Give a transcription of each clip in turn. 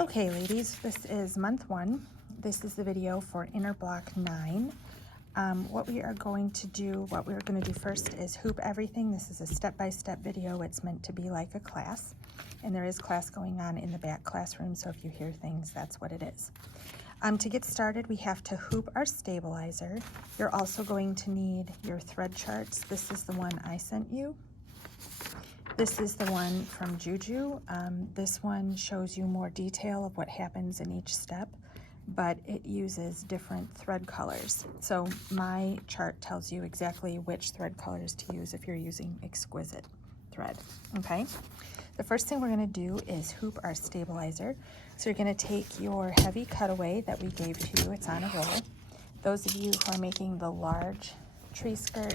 Okay, ladies, this is month 1. This is the video for inner block 9. What we're going to do first is hoop everything. This is a step-by-step video. It's meant to be like a class, and there is class going on in the back classroom, so if you hear things, that's what it is. To get started, we have to hoop our stabilizer. You're also going to need your thread charts. This is the one I sent you. This is the one from Juju. This one shows you more detail of what happens in each step, but it uses different thread colors. So my chart tells you exactly which thread colors to use if you're using exquisite thread, okay? The first thing we're gonna do is hoop our stabilizer. So you're gonna take your heavy cutaway that we gave to you, it's on a roll. Those of you who are making the large tree skirt,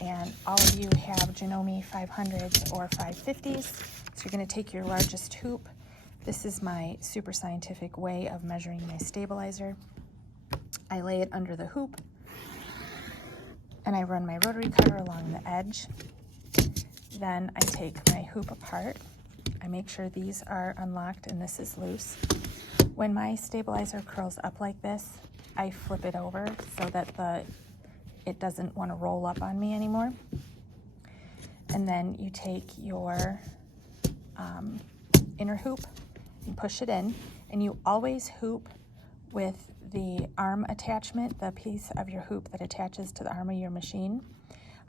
and all of you have Janome 500s or 550s, so you're going to take your largest hoop. This is my super scientific way of measuring my stabilizer. I lay it under the hoop and I run my rotary cutter along the edge. Then I take my hoop apart. I make sure these are unlocked and this is loose. When my stabilizer curls up like this, I flip it over so that it doesn't want to roll up on me anymore. And then you take your inner hoop and push it in, and you always hoop with the arm attachment, the piece of your hoop that attaches to the arm of your machine,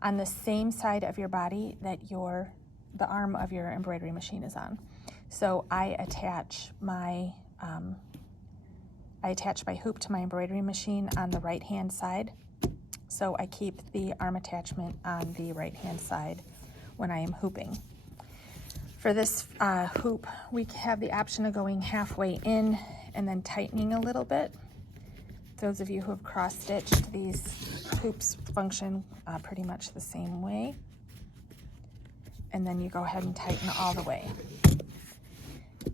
on the same side of your body that the arm of your embroidery machine is on. So I attach my hoop to my embroidery machine on the right hand side. So I keep the arm attachment on the right-hand side when I am hooping. For this hoop, we have the option of going halfway in and then tightening a little bit. Those of you who have cross-stitched, these hoops function pretty much the same way. And then you go ahead and tighten all the way.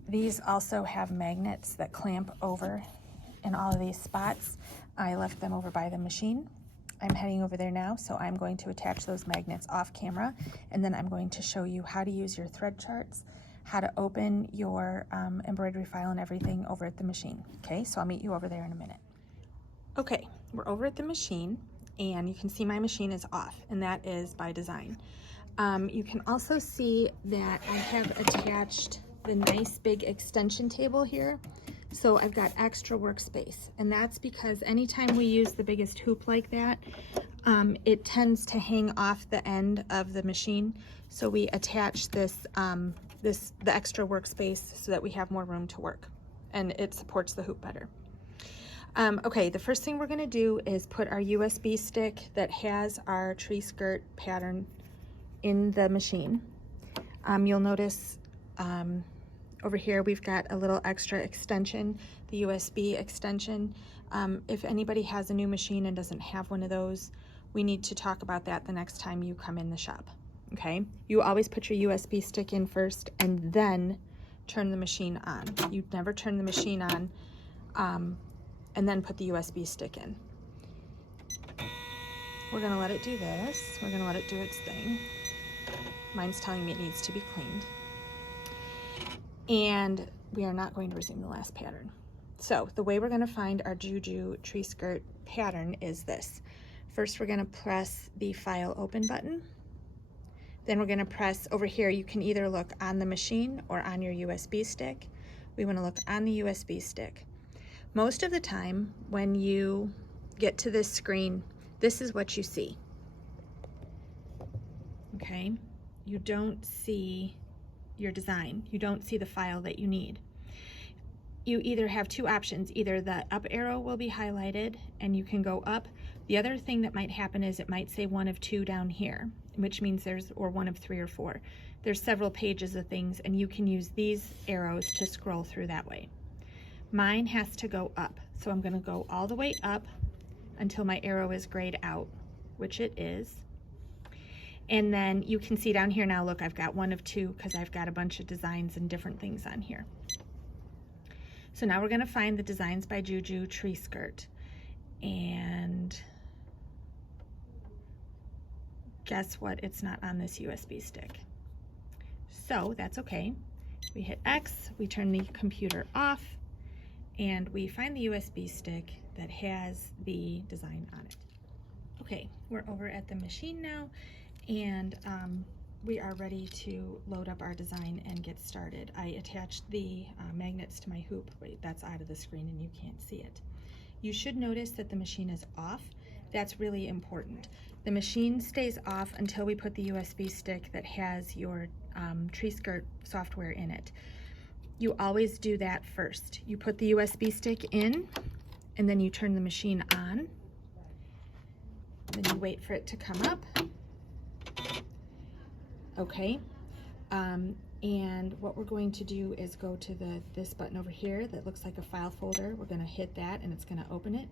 These also have magnets that clamp over in all of these spots. I left them over by the machine. I'm heading over there now, so I'm going to attach those magnets off camera, and then I'm going to show you how to use your thread charts, how to open your embroidery file and everything over at the machine. Okay, so I'll meet you over there in a minute. Okay, we're over at the machine, and you can see my machine is off, and that is by design. You can also see that I have attached the nice big extension table here. So I've got extra workspace, and that's because anytime we use the biggest hoop like that, it tends to hang off the end of the machine. So we attach the extra workspace so that we have more room to work, and it supports the hoop better. Okay, the first thing we're gonna do is put our USB stick that has our tree skirt pattern in the machine. You'll notice over here we've got a little extra extension, the USB extension. If anybody has a new machine and doesn't have one of those, we need to talk about that the next time you come in the shop, okay? You always put your USB stick in first and then turn the machine on. You never turn the machine on and then put the USB stick in. We're gonna let it do this. We're gonna let it do its thing. Mine's telling me it needs to be cleaned. And we are not going to resume the last pattern. So the way we're going to find our Juju tree skirt pattern is this. First, we're going to press the file open button. Then we're going to press over here. You can either look on the machine or on your USB stick. We want to look on the USB stick. Most of the time when you get to this screen, this is what you see. Okay? You don't see your design. You don't see the file that you need. You either have two options. Either the up arrow will be highlighted and you can go up. The other thing that might happen is it might say 1 of 2 down here, which means or 1 of 3 or 4. There's several pages of things, and you can use these arrows to scroll through that way. Mine has to go up, so I'm going to go all the way up until my arrow is grayed out, which it is. And then you can see down here now, look, I've got 1 of 2 because I've got a bunch of designs and different things on here. So now we're going to find the Designs by Juju tree skirt. And guess what? It's not on this USB stick. So that's okay. We hit X, we turn the computer off, and we find the USB stick that has the design on it. Okay, we're over at the machine now, and we are ready to load up our design and get started. I attached the magnets to my hoop. Wait, that's out of the screen and you can't see it. You should notice that the machine is off. That's really important. The machine stays off until we put the USB stick that has your tree skirt software in it. You always do that first. You put the USB stick in, and then you turn the machine on. Then you wait for it to come up. Okay. And what we're going to do is go to this button over here that looks like a file folder. We're going to hit that, and it's going to open it.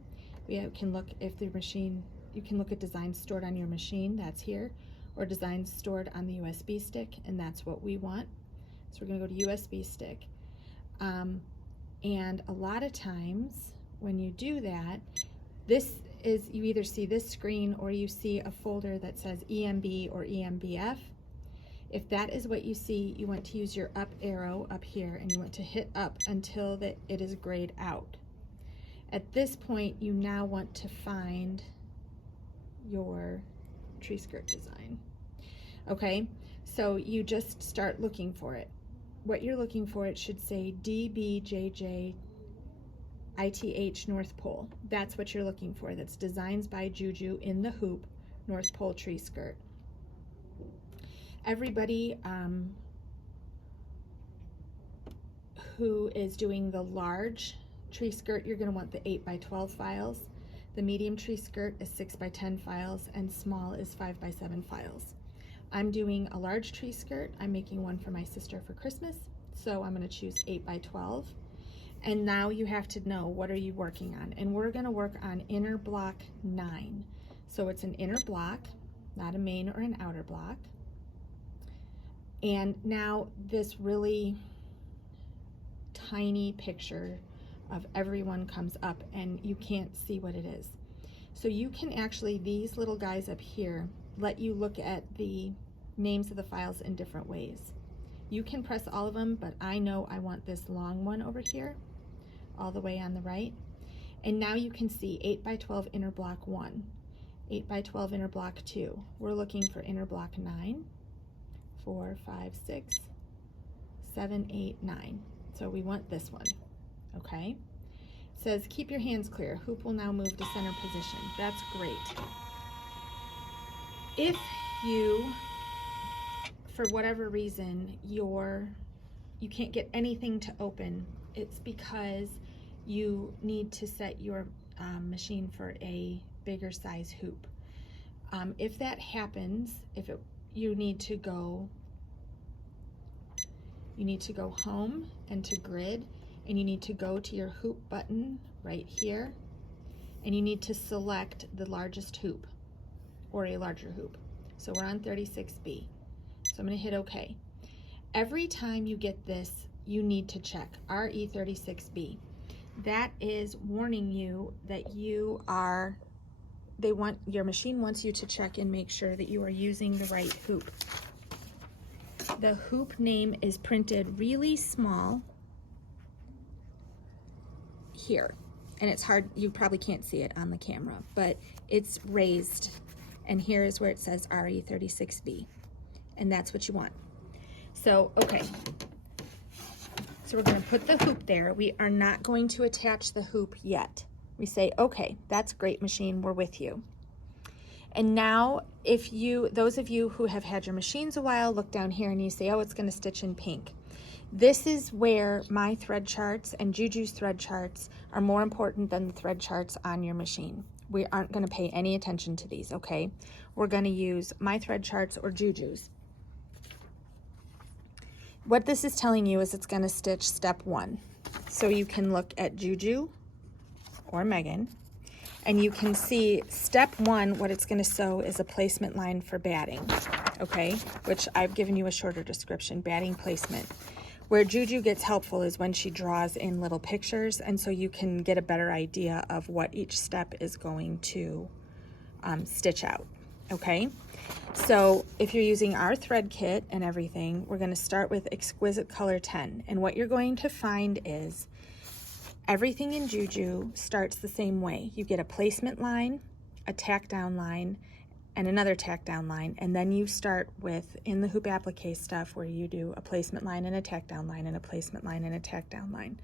We can look if the machine. You can look at designs stored on your machine. That's here, or designs stored on the USB stick, and that's what we want. So we're going to go to USB stick. And a lot of times when you do that, you either see this screen or you see a folder that says EMB or EMBF. If that is what you see, you want to use your up arrow up here, and you want to hit up until it is grayed out. At this point, you now want to find your tree skirt design. Okay, so you just start looking for it. What you're looking for, it should say DBJJ ITH North Pole. That's what you're looking for. That's Designs by Juju in the Hoop North Pole Tree Skirt. Everybody who is doing the large tree skirt, you're going to want the 8x12 files. The medium tree skirt is 6x10 files, and small is 5x7 files. I'm doing a large tree skirt. I'm making one for my sister for Christmas, so I'm going to choose 8x12. And now you have to know, what are you working on? And we're going to work on inner block 9. So it's an inner block, not a main or an outer block. And now this really tiny picture of everyone comes up, and you can't see what it is. So you can actually, these little guys up here, let you look at the names of the files in different ways. You can press all of them, but I know I want this long one over here, all the way on the right. And now you can see 8x12 inner block 1, 8x12 inner block 2. We're looking for inner block 9, 4, 5, 6, 7, 8, 9. So we want this one, okay? It says, keep your hands clear. Hoop will now move to center position. That's great. If you, for whatever reason, you can't get anything to open, it's because you need to set your machine for a bigger size hoop. If that happens, you need to go home and to grid, and you need to go to your hoop button right here, and you need to select the largest hoop or a larger hoop. So we're on 36B. So I'm going to hit OK. Every time you get this, you need to check RE36B. That is warning you that your machine wants you to check and make sure that you are using the right hoop. The hoop name is printed really small here, and it's hard, you probably can't see it on the camera, but it's raised, and here is where it says RE36B, and that's what you want. So, okay, so we're going to put the hoop there. We are not going to attach the hoop yet. We say, okay, that's great, machine, we're with you. And now, those of you who have had your machines a while, look down here and you say, oh, it's going to stitch in pink. This is where my thread charts and Juju's thread charts are more important than the thread charts on your machine. We aren't going to pay any attention to these, okay? We're going to use my thread charts or Juju's. What this is telling you is it's going to stitch step 1. So you can look at Juju or Megan, and you can see step 1, what it's going to sew is a placement line for batting, okay? Which I've given you a shorter description, batting placement. Where Juju gets helpful is when she draws in little pictures, and so you can get a better idea of what each step is going to stitch out, okay? So if you're using our thread kit and everything, we're going to start with Exquisite Color 10. And what you're going to find is everything in Juju starts the same way. You get a placement line, a tack down line, and another tack down line, and then you start with, in the hoop applique stuff, where you do a placement line and a tack down line and a placement line and a tack down line.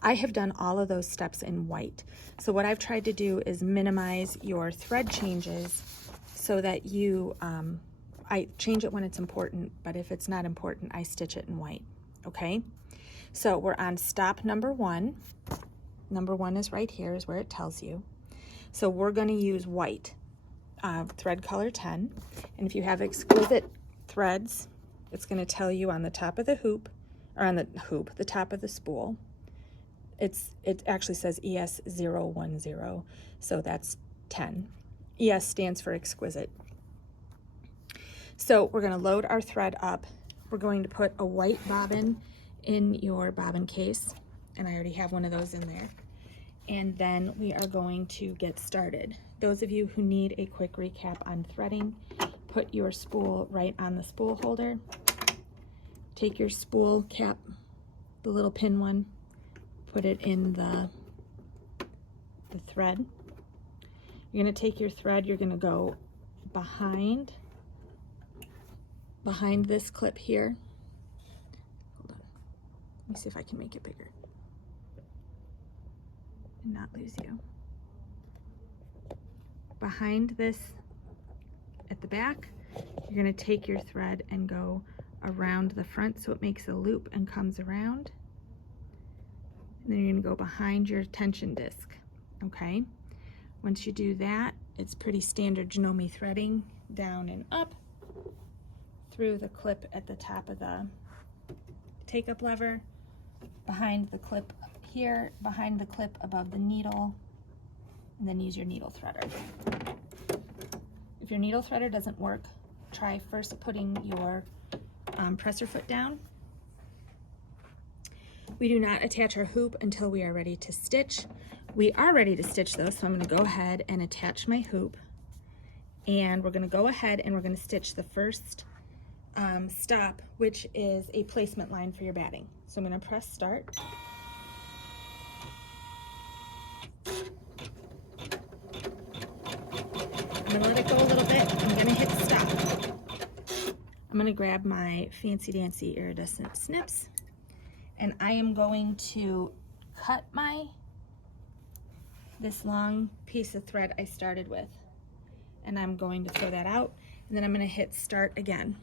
I have done all of those steps in white. So what I've tried to do is minimize your thread changes so that you, I change it when it's important, but if it's not important, I stitch it in white, okay? So we're on stop number 1. Number 1 is right here, is where it tells you. So we're gonna use white. Thread color 10, and if you have exquisite threads, it's going to tell you on the top of the hoop, or on the top of the spool. It actually says ES010, so that's 10. ES stands for exquisite. So we're going to load our thread up. We're going to put a white bobbin in your bobbin case, and I already have one of those in there. And then we are going to get started. Those of you who need a quick recap on threading, put your spool right on the spool holder. Take your spool cap, the little pin one, put it in the thread. You're going to take your thread, you're going to go behind this clip here. Hold on. Let me see if I can make it bigger and not lose you. Behind this at the back, you're going to take your thread and go around the front so it makes a loop and comes around. And then you're going to go behind your tension disc, okay? Once you do that, it's pretty standard Janome threading, down and up through the clip at the top of the take-up lever, behind the clip here, behind the clip above the needle, and then use your needle threader. If your needle threader doesn't work, try first putting your presser foot down. We do not attach our hoop until we are ready to stitch. We are ready to stitch though, so I'm going to go ahead and attach my hoop, and we're going to go ahead and we're going to stitch the first stop, which is a placement line for your batting. So I'm going to press start. I'm going to let it go a little bit. I'm going to hit stop. I'm going to grab my fancy dancy iridescent snips, and I am going to cut this long piece of thread I started with, and I'm going to throw that out, and then I'm going to hit start again,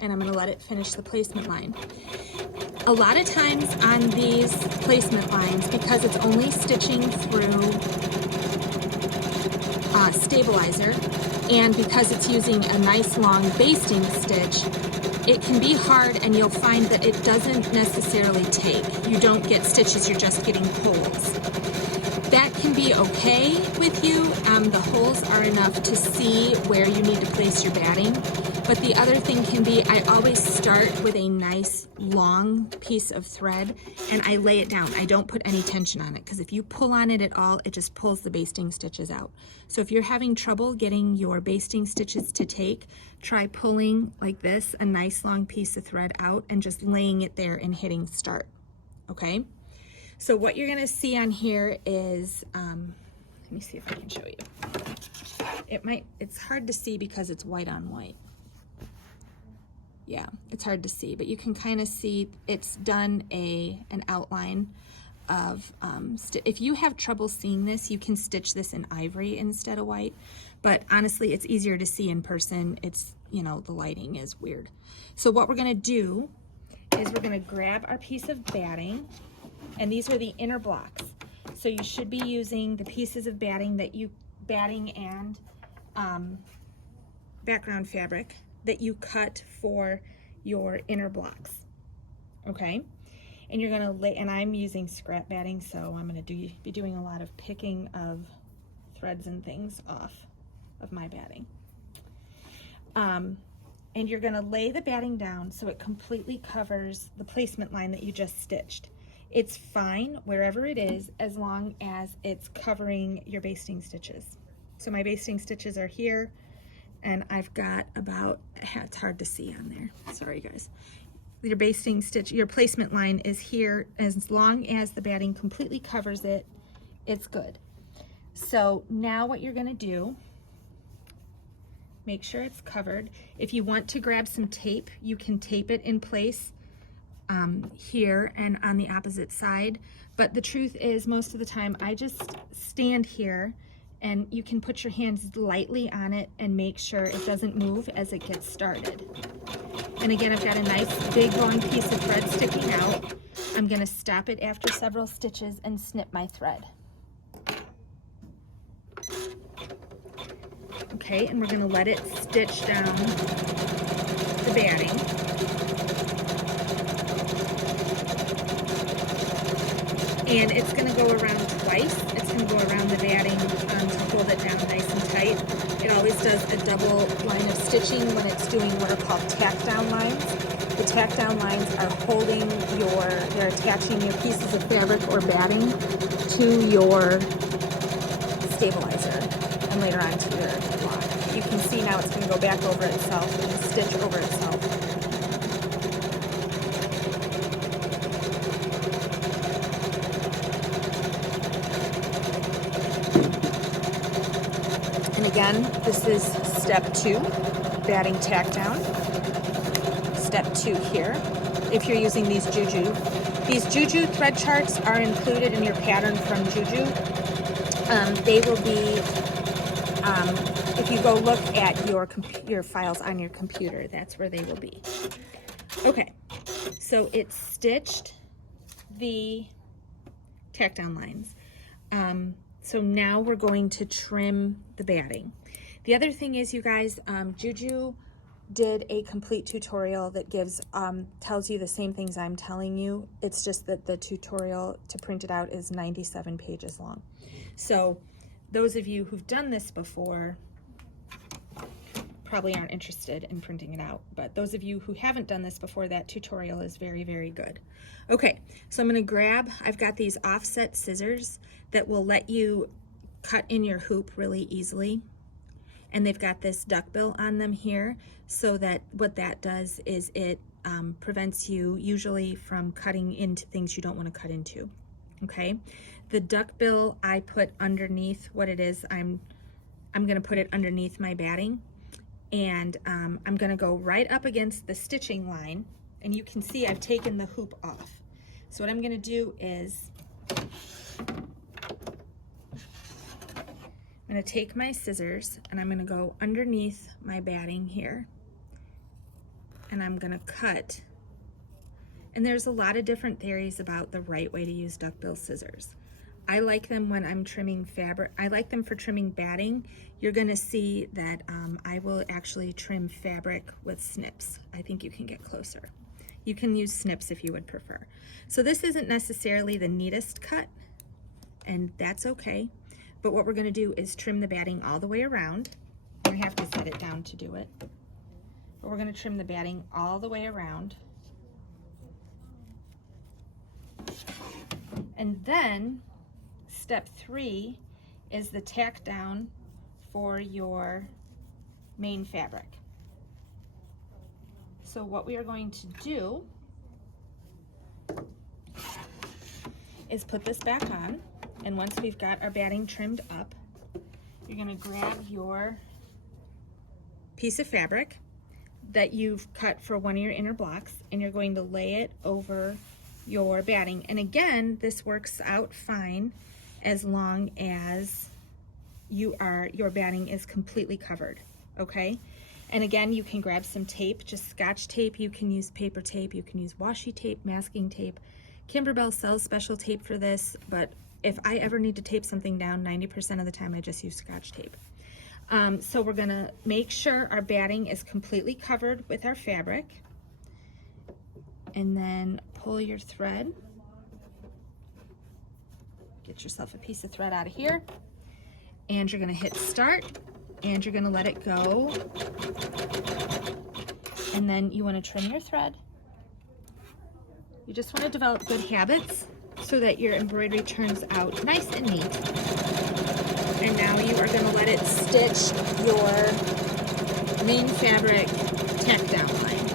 and I'm going to let it finish the placement line. A lot of times on these placement lines, because it's only stitching through stabilizer, and because it's using a nice long basting stitch, it can be hard, and you'll find that it doesn't necessarily take. You don't get stitches, you're just getting holes. That can be okay with you. The holes are enough to see where you need to place your batting. But the other thing can be, I always start with a nice long piece of thread and I lay it down. I don't put any tension on it, because if you pull on it at all, it just pulls the basting stitches out. So if you're having trouble getting your basting stitches to take, try pulling like this, a nice long piece of thread out, and just laying it there and hitting start, okay? So what you're gonna see on here is, let me see if I can show you. It's hard to see because it's white on white. Yeah, it's hard to see, but you can kind of see it's done an outline of, if you have trouble seeing this, you can stitch this in ivory instead of white, but honestly, it's easier to see in person. It's, you know, the lighting is weird. So what we're gonna do is we're gonna grab our piece of batting, and these are the inner blocks. So you should be using the pieces of batting and background fabric that you cut for your inner blocks, okay? And you're gonna lay, and I'm using scrap batting, so I'm gonna be doing a lot of picking of threads and things off of my batting. And you're gonna lay the batting down so it completely covers the placement line that you just stitched. It's fine wherever it is, as long as it's covering your basting stitches. So my basting stitches are here. And I've got about, it's hard to see on there, sorry guys. Your basting stitch, your placement line is here. As long as the batting completely covers it, it's good. So now what you're gonna do, make sure it's covered. If you want to grab some tape, you can tape it in place here and on the opposite side. But the truth is, most of the time, I just stand here and you can put your hands lightly on it and make sure it doesn't move as it gets started. And again, I've got a nice big long piece of thread sticking out. I'm gonna stop it after several stitches and snip my thread. Okay, and we're gonna let it stitch down the batting. And it's gonna go around twice. It's gonna go around the batting to hold it down nice and tight. It always does a double line of stitching when it's doing what are called tack down lines. The tack down lines are holding they're attaching your pieces of fabric or batting to your stabilizer and later on to your block. You can see now it's going to go back over itself and stitch over itself. And again, this is step 2, batting tack down. Step 2 here. If you're using these Juju thread charts are included in your pattern from Juju. They will be, if you go look at your files on your computer, that's where they will be. Okay, so it's stitched the tack down lines. So now we're going to trim the batting. The other thing is, you guys, Juju did a complete tutorial that tells you the same things I'm telling you. It's just that the tutorial to print it out is 97 pages long. So those of you who've done this before probably aren't interested in printing it out, but those of you who haven't done this before, that tutorial is very, very good. Okay, so I'm gonna I've got these offset scissors that will let you cut in your hoop really easily. And they've got this duckbill on them here, so that what that does is it prevents you usually from cutting into things you don't want to cut into. Okay, the duckbill I put underneath what it is. I'm going to put it underneath my batting, and I'm going to go right up against the stitching line, and you can see I've taken the hoop off. So what I'm going to do is I'm going to take my scissors and I'm going to go underneath my batting here, and I'm going to cut. And there's a lot of different theories about the right way to use duckbill scissors. I like them when I'm trimming fabric. I like them for trimming batting. You're going to see that I will actually trim fabric with snips. I think you can get closer. You can use snips if you would prefer. So this isn't necessarily the neatest cut, and that's okay. But what we're going to do is trim the batting all the way around. I have to set it down to do it. But we're going to trim the batting all the way around. And then step 3 is the tack down for your main fabric. So what we are going to do is put this back on. And once we've got our batting trimmed up, you're going to grab your piece of fabric that you've cut for one of your inner blocks, and you're going to lay it over your batting. And again, this works out fine as long as your batting is completely covered, okay? And again, you can grab some tape, just Scotch tape. You can use paper tape. You can use washi tape, masking tape. Kimberbell sells special tape for this, but if I ever need to tape something down, 90% of the time I just use Scotch tape. So we're gonna make sure our batting is completely covered with our fabric, and then pull your thread. Get yourself a piece of thread out of here, and you're gonna hit start, and you're gonna let it go, and then you wanna trim your thread. You just wanna develop good habits so that your embroidery turns out nice and neat. And now you are going to let it stitch your main fabric tack down line.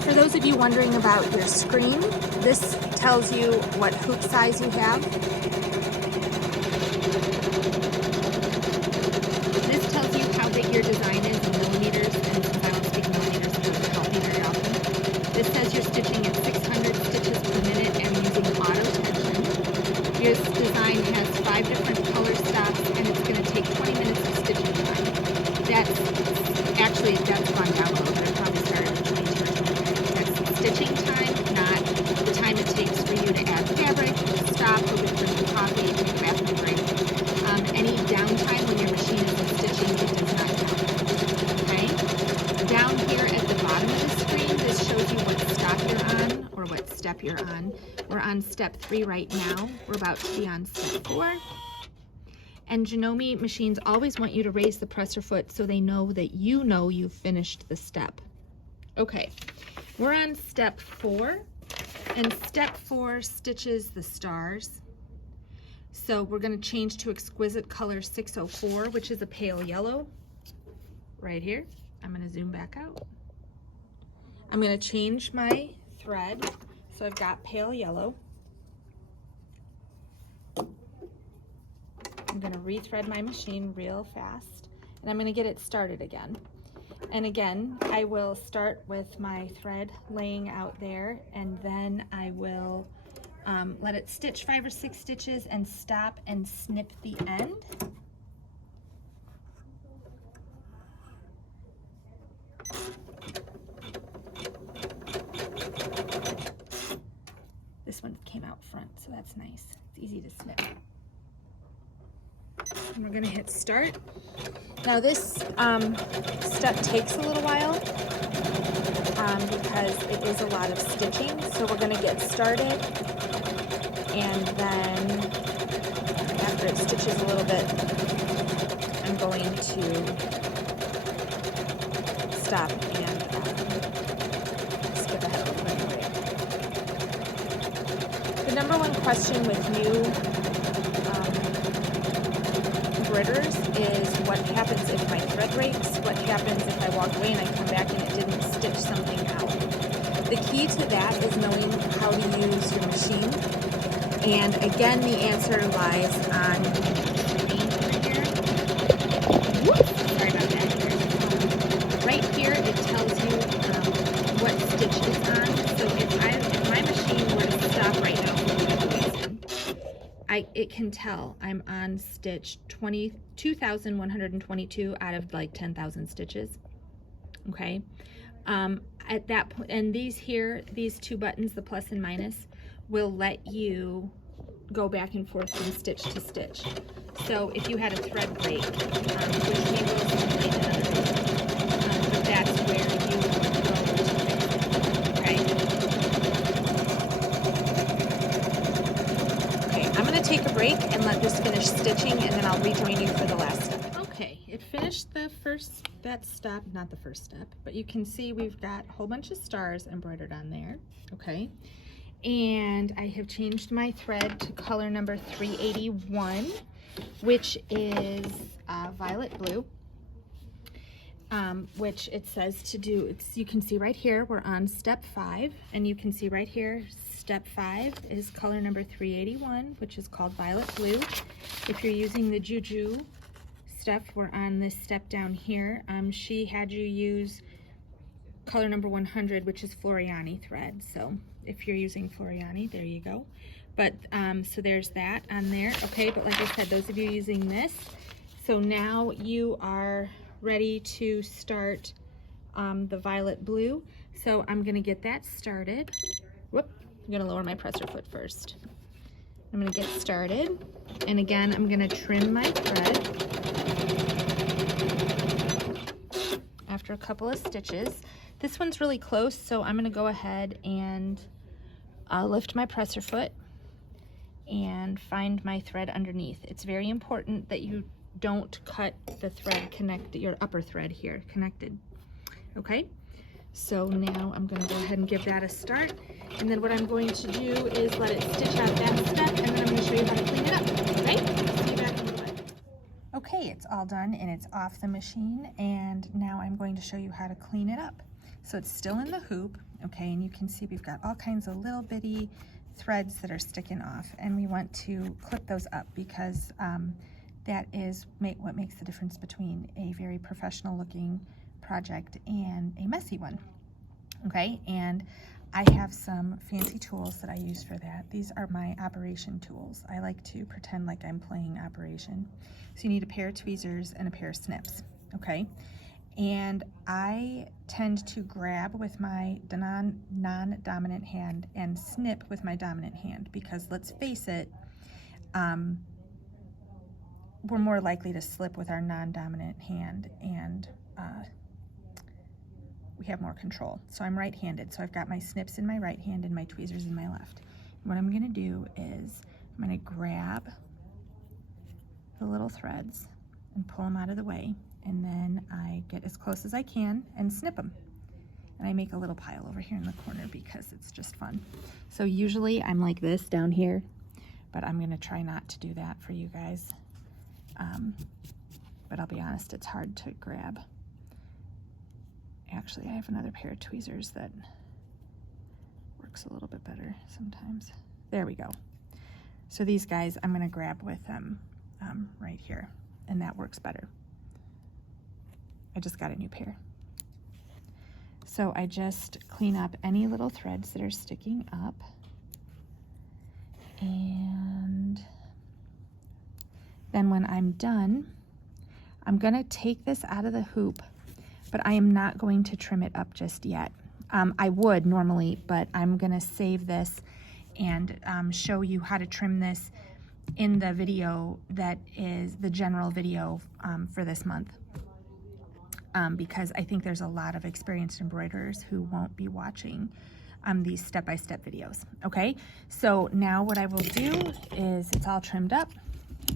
For those of you wondering about your screen, this tells you what hoop size you have. This tells you how big your design is in millimeters, and since I don't speak millimeters, it doesn't help me very often. This says you're stitching at 600 stitches per minute and using auto tension. Your design has 5 different color stops, and it's going to take 20 minutes of stitching time. That's gone down a little bit. It probably started at 22 or 23. That's stitching time, not the time it takes for you to add fabric, stop, go get some coffee, take a bathroom break. Any downtime when your machine isn't stitching, it does not count. Okay? Down here at the bottom of the screen, this shows you what stop you're on, or what step you're on. We're on step 3 right now. We're about to be on step 4. And Janome machines always want you to raise the presser foot so they know that you know you've finished the step. Okay, we're on step 4, and step 4 stitches the stars. So we're going to change to exquisite color 604, which is a pale yellow right here. I'm going to zoom back out. I'm going to change my thread, so I've got pale yellow. I'm going to rethread my machine real fast, and I'm going to get it started again. And again, I will start with my thread laying out there, and then I will let it stitch 5 or 6 stitches and stop and snip the end. This one came out front, so that's nice. It's easy to snip. And we're going to hit start. Now this step takes a little while because it is a lot of stitching. So we're going to get started, and then after it stitches a little bit, I'm going to stop and skip ahead a little bit. The number one question with new embroiderers is what happens if my thread breaks, what happens if I walk away and I come back and it didn't stitch something out. The key to that is knowing how to use your machine, and again the answer lies on the screen over here. Whoops, sorry about that. Right here it tells you what stitch is on, so if my machine were to stop right now, it can tell I'm on stitch 22,122 out of like 10,000 stitches. Okay, at that point, and these 2 buttons, the plus and minus, will let you go back and forth from stitch to stitch. So if you had a thread break, which we will simulate another video, but that's where you go to fix it. Okay. I'm going to take a break and let this finish stitching, and then I'll rejoin you for the last step. Okay, it finished that step, not the first step, but you can see we've got a whole bunch of stars embroidered on there, okay? And I have changed my thread to color number 381, which is violet blue, which it says to do, you can see right here, we're on step 5, and you can see right here, step 5 is color number 381, which is called violet blue. If you're using the Juju stuff, we're on this step down here. She had you use color number 100, which is Floriani thread. So if you're using Floriani, there you go. But so there's that on there. Okay, but like I said, those of you using this, so now you are ready to start the violet blue. So I'm gonna get that started. Whoop. I'm going to lower my presser foot first. I'm going to get started, and again I'm going to trim my thread after a couple of stitches. This one's really close, so I'm going to go ahead and lift my presser foot and find my thread underneath. It's very important that you don't cut the thread connected, your upper thread here connected. Okay, So now I'm going to go ahead and give that a start. And then what I'm going to do is let it stitch out that step, and then I'm going to show you how to clean it up. Okay? See you back in a little bit. Okay, it's all done and it's off the machine, and now I'm going to show you how to clean it up. So it's still in the hoop, okay, and you can see we've got all kinds of little bitty threads that are sticking off, and we want to clip those up because that is what makes the difference between a very professional looking project and a messy one. Okay, and I have some fancy tools that I use for that. These are my operation tools. I like to pretend like I'm playing operation. So you need a pair of tweezers and a pair of snips, okay? And I tend to grab with my non-dominant hand and snip with my dominant hand because, let's face it, we're more likely to slip with our non-dominant hand, and we have more control. So I'm right-handed, so I've got my snips in my right hand and my tweezers in my left. What I'm going to do is I'm going to grab the little threads and pull them out of the way, and then I get as close as I can and snip them. And I make a little pile over here in the corner because it's just fun. So usually I'm like this down here, but I'm going to try not to do that for you guys. But I'll be honest, it's hard to grab. Actually, I have another pair of tweezers that works a little bit better sometimes. There we go. So these guys, I'm going to grab with them right here, and that works better. I just got a new pair. So I just clean up any little threads that are sticking up, and then when I'm done, I'm going to take this out of the hoop, but I am not going to trim it up just yet. I would normally, but I'm going to save this and show you how to trim this in the video that is the general video for this month. Because I think there's a lot of experienced embroiderers who won't be watching these step-by-step videos, okay? So now what I will do is, it's all trimmed up.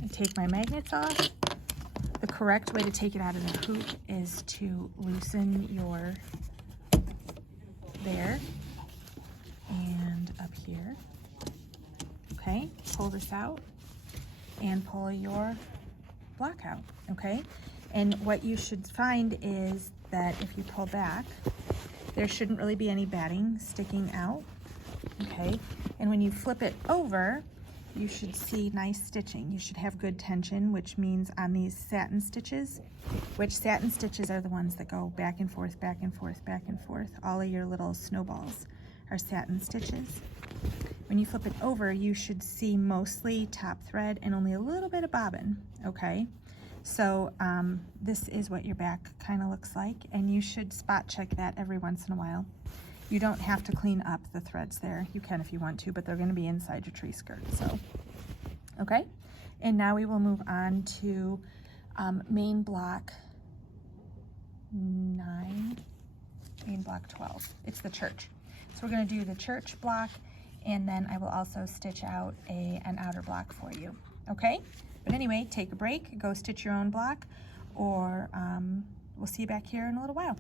I take my magnets off. The correct way to take it out of the hoop is to loosen your there and up here, okay? Pull this out and pull your block out, okay? And what you should find is that if you pull back, there shouldn't really be any batting sticking out, okay? And when you flip it over, you should see nice stitching. You should have good tension, which means on these satin stitches, which satin stitches are the ones that go back and forth, back and forth, back and forth. All of your little snowballs are satin stitches. When you flip it over, you should see mostly top thread and only a little bit of bobbin, okay? So this is what your back kind of looks like, and you should spot check that every once in a while. You don't have to clean up the threads there. You can if you want to, but they're going to be inside your tree skirt. So, okay. And now we will move on to main block 9, main block 12. It's the church. So we're going to do the church block, and then I will also stitch out an outer block for you. Okay. But anyway, take a break, go stitch your own block, or we'll see you back here in a little while.